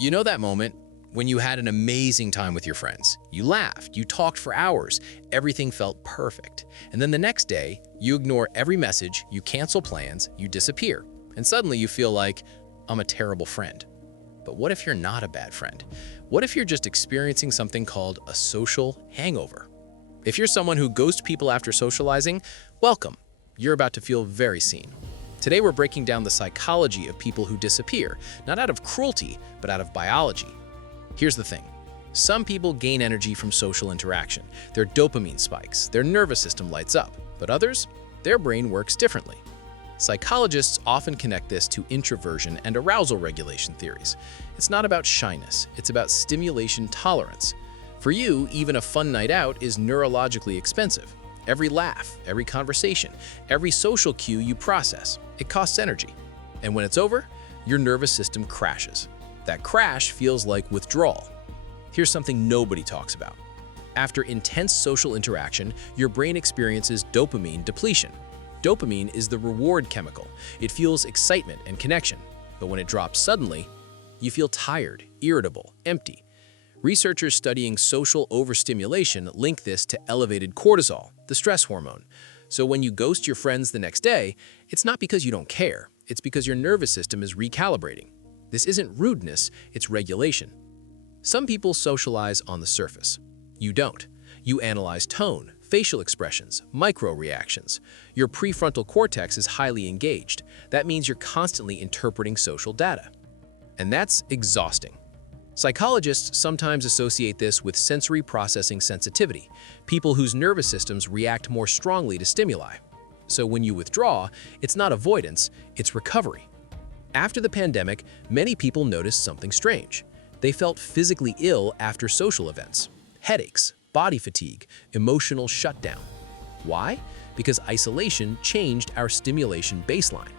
You know that moment when you had an amazing time with your friends. You laughed, you talked for hours, everything felt perfect. And then the next day, you ignore every message, you cancel plans, you disappear. And suddenly you feel like, I'm a terrible friend. But what if you're not a bad friend? What if you're just experiencing something called a social hangover? If you're someone who ghosts people after socializing, welcome. You're about to feel very seen. Today we're breaking down the psychology of people who disappear, not out of cruelty, but out of biology. Here's the thing. Some people gain energy from social interaction. Their dopamine spikes, their nervous system lights up. But others, their brain works differently. Psychologists often connect this to introversion and arousal regulation theories. It's not about shyness, it's about stimulation tolerance. For you, even a fun night out is neurologically expensive. Every laugh, every conversation, every social cue you process, it costs energy. And when it's over, your nervous system crashes. That crash feels like withdrawal. Here's something nobody talks about. After intense social interaction, your brain experiences dopamine depletion. Dopamine is the reward chemical. It fuels excitement and connection. But when it drops suddenly, you feel tired, irritable, empty. Researchers studying social overstimulation link this to elevated cortisol, the stress hormone. So when you ghost your friends the next day, it's not because you don't care, it's because your nervous system is recalibrating. This isn't rudeness, it's regulation. Some people socialize on the surface. You don't. You analyze tone, facial expressions, micro-reactions. Your prefrontal cortex is highly engaged. That means you're constantly interpreting social data. And that's exhausting. Psychologists sometimes associate this with sensory processing sensitivity, people whose nervous systems react more strongly to stimuli. So when you withdraw, it's not avoidance, it's recovery. After the pandemic, many people noticed something strange. They felt physically ill after social events. Headaches, body fatigue, emotional shutdown. Why? Because isolation changed our stimulation baseline.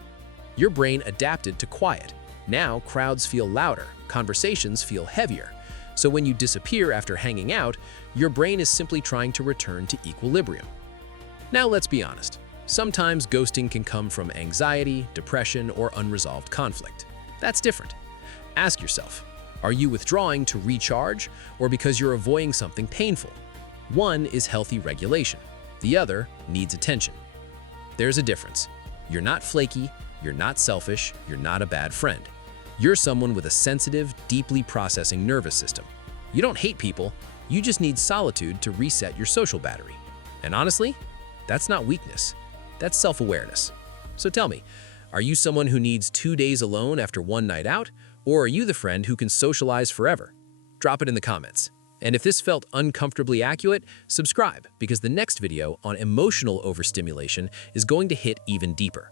Your brain adapted to quiet. Now crowds feel louder, conversations feel heavier. So when you disappear after hanging out, your brain is simply trying to return to equilibrium. Now let's be honest. Sometimes ghosting can come from anxiety, depression, or unresolved conflict. That's different. Ask yourself, are you withdrawing to recharge or because you're avoiding something painful? One is healthy regulation. The other needs attention. There's a difference. You're not flaky, you're not selfish, you're not a bad friend. You're someone with a sensitive, deeply processing nervous system. You don't hate people, you just need solitude to reset your social battery. And honestly, that's not weakness, that's self-awareness. So tell me, are you someone who needs 2 days alone after one night out, or are you the friend who can socialize forever? Drop it in the comments. And if this felt uncomfortably accurate, subscribe because the next video on emotional overstimulation is going to hit even deeper.